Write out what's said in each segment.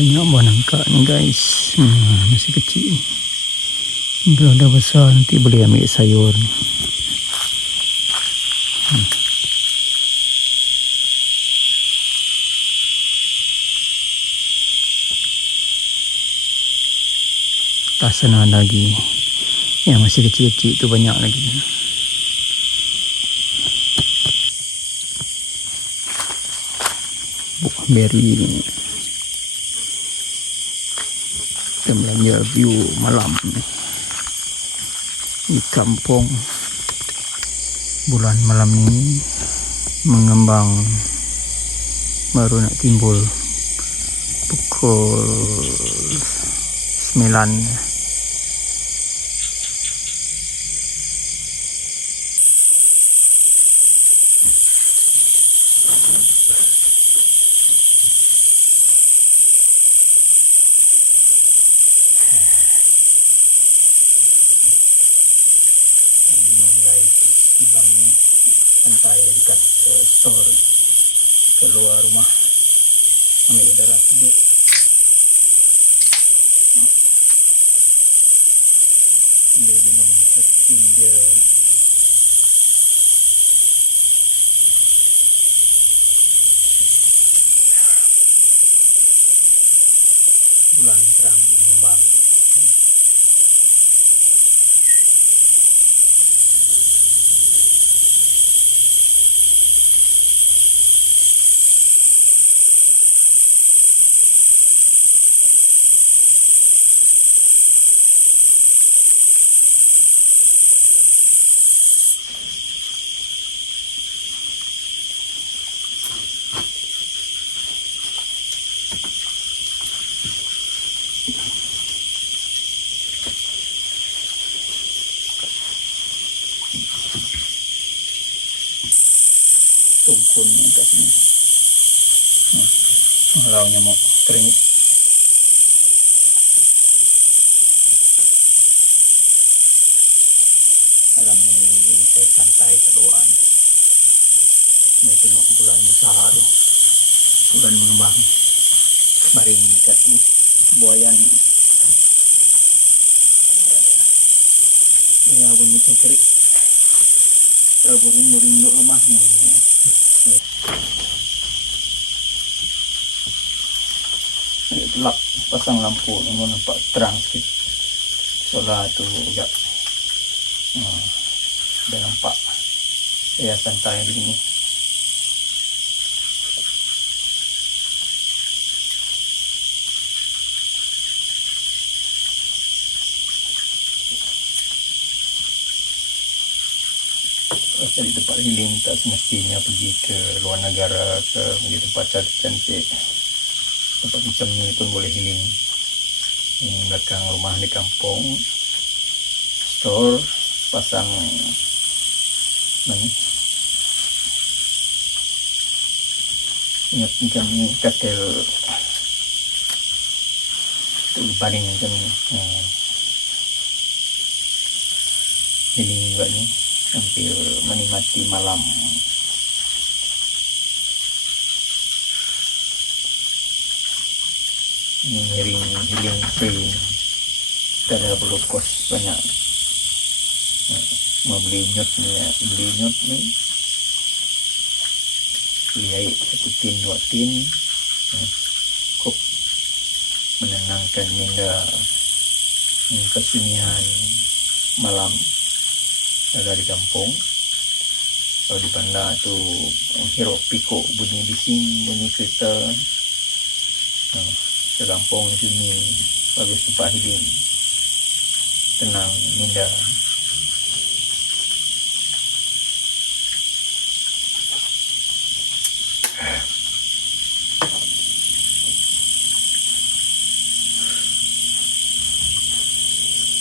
Banyak buah nangka ni guys. Masih kecil. Bila dah besar nanti boleh ambil sayur ni. Atas sana lagi. Yang masih kecil-kecil tu banyak lagi. Buah beri ni. Kita belanja view malam ni. Di kampung. Bulan malam ni mengembang, baru nak timbul pukul 9. Kita minum guys malam ni, santai dekat store keluar rumah, ambil udara sejuk. Ambil minum testing dia. Bulan terang mengembang. Tungkun kat sini. Kalau nyamuk keringit. Malam ni saya santai kat luar ni. Mai tengok bulan usaha tu. Bulan mengembang. Baring dekat ni. Buayan. Dengar bunyi cengkerik. Terburing-buring duduk rumah ni. Gelap, pasang lampu nunggu nampak terang sikit. Solar tu juga dah nampak. Saya santai begini. Cari tempat healing, tak semestinya pergi ke luar negara, ke tempat cantik. Tempat macam ni pun boleh healing. Ini belakang rumah di kampung. Store, pasang ingat macam ni, katil tu baring macam ni. Healing juga ni, sambil menikmati malam. Ini healing free, tak ada perlu kos banyak. Mau beli nyut ni, beli air 1 tin 2 tin, cukup menenangkan minda, kesunyian malam. Ada di kampung. Kalau di bandar tu hiruk pikuk, bunyi bising, bunyi kereta. Ke kampung sini bagus tempat healing, tenang minda.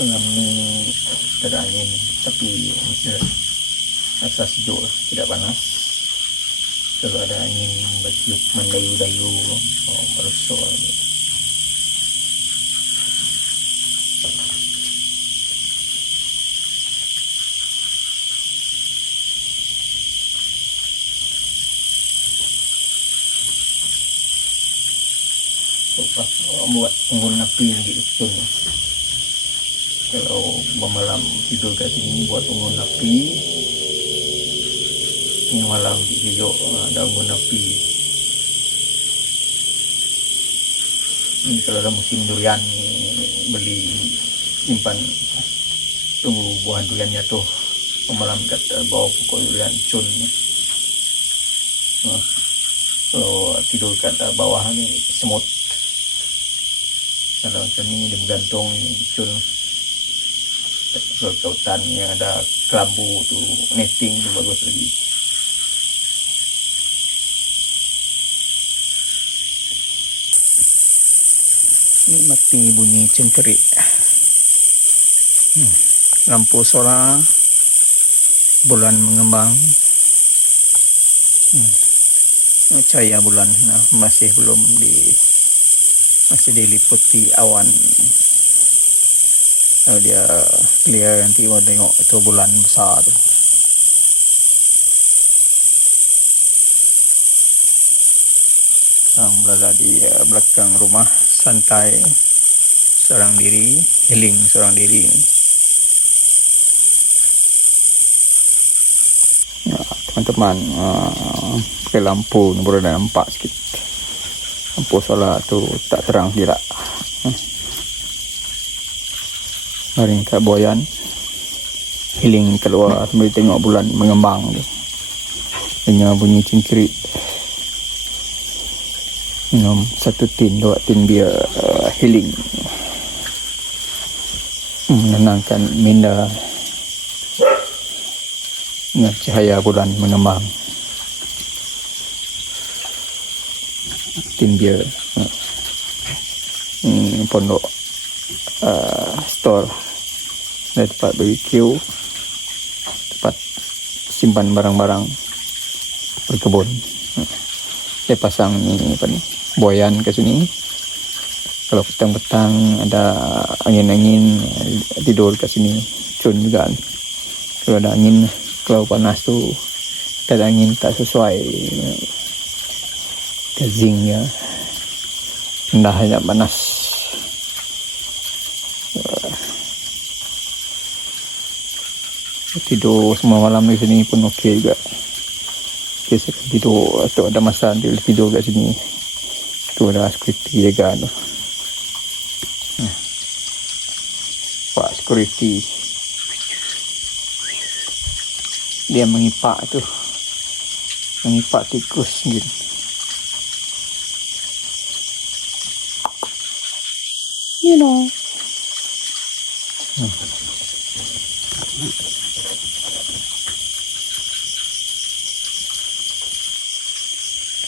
Malam ni tak ada angin, tapi mesti rasa sejuk, tidak panas. Kalau ada angin bertiup mendayu-dayu, merosot ni. apa buat unggun api gitu Cun. Kalau malam tidur kat sini buat unggun api, ini malam tidur ada unggun api. Ini kalau ada musim durian beli simpan, tunggu buah duriannya tuh malam kat bawah pokok durian Cun. Kalau tidur kat bawah ni semut. Kalau macam ni dia bergantung ni Cun. Kalau ke hutan yang ada kelambu tu, netting tu bagus lagi. Nikmati bunyi cengkerik. Lampu solar, bulan mengembang. Cahaya bulan masih diliputi awan. Kalau dia clear nanti mau tengok itu bulan besar tu. Yang berada di belakang rumah, santai seorang diri, healing seorang diri ini. Ya, teman-teman, pakai lampu ni boleh nampak sikit. Lampu solar tu tak terang tidak. Mari kat Boyan, healing keluar sambil tengok bulan mengembang tu. Dengar bunyi cingkrik. Minum 1 tin, 2 tin biar healing. Menenangkan minda dengan cahaya bulan mengembang. Tin biar. Pondok store. Ada tempat BBQ, tempat simpan barang-barang berkebun. Saya pasang ni apa ni, Boyan ke sini. Kalau petang-petang ada angin-angin, tidur ke sini Cun juga. Kalau ada angin, kalau panas tu tak ada angin, tak sesuai ke zinc ya, rendah hanya panas. Tidur semua malam di sini pun okey juga. Okay, saya akan tidur atau ada masa nanti tidur kat sini. Tu ada security jaga tu. Pak security dia mengipak tu, mengipak tikus gitu. You know.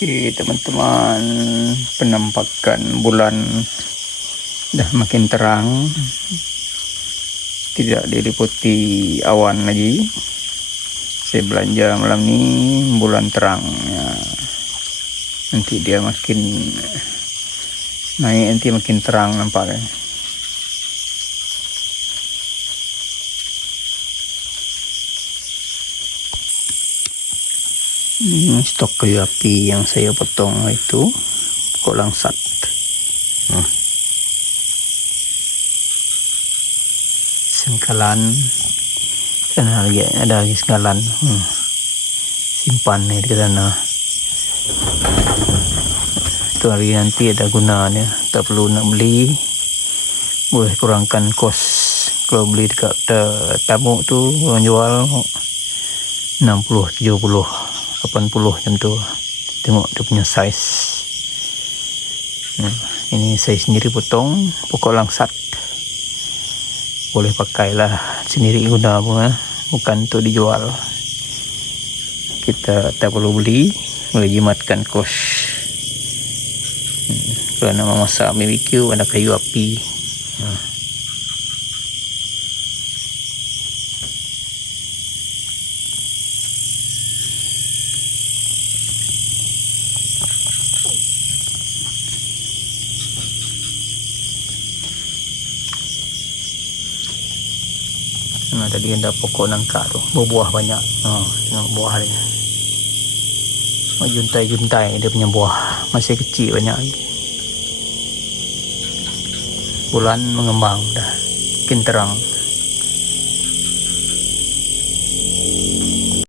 Oke teman-teman, penampakan bulan dah makin terang, tidak diliputi awan lagi. Saya belanja malam ni bulan terang ya. Nanti dia makin naik, nanti makin terang nampaknya. Stok kayu api yang saya potong itu pokok langsat. Sengkalan, sana lagi ada lagi sengkalan. Simpan ni di sana. Itu hari nanti ada gunanya, tak perlu nak beli, boleh kurangkan kos. Kalau beli dekat tamu tu orang jual 60, 70, 80 macam tu. Tengok dia punya saiz. Ini saya sendiri potong pokok langsat. Boleh pakailah sendiri guna pun, bukan untuk dijual. Kita tak perlu beli, boleh jimatkan kos. Kalau nak memasak BBQ ada kayu api. Tadi ada pokok nangka tu, berbuah banyak. Tengok buah dia. Juntai-juntai dia punya buah, masih kecil banyak lagi. bulan mengembang dah makin terang.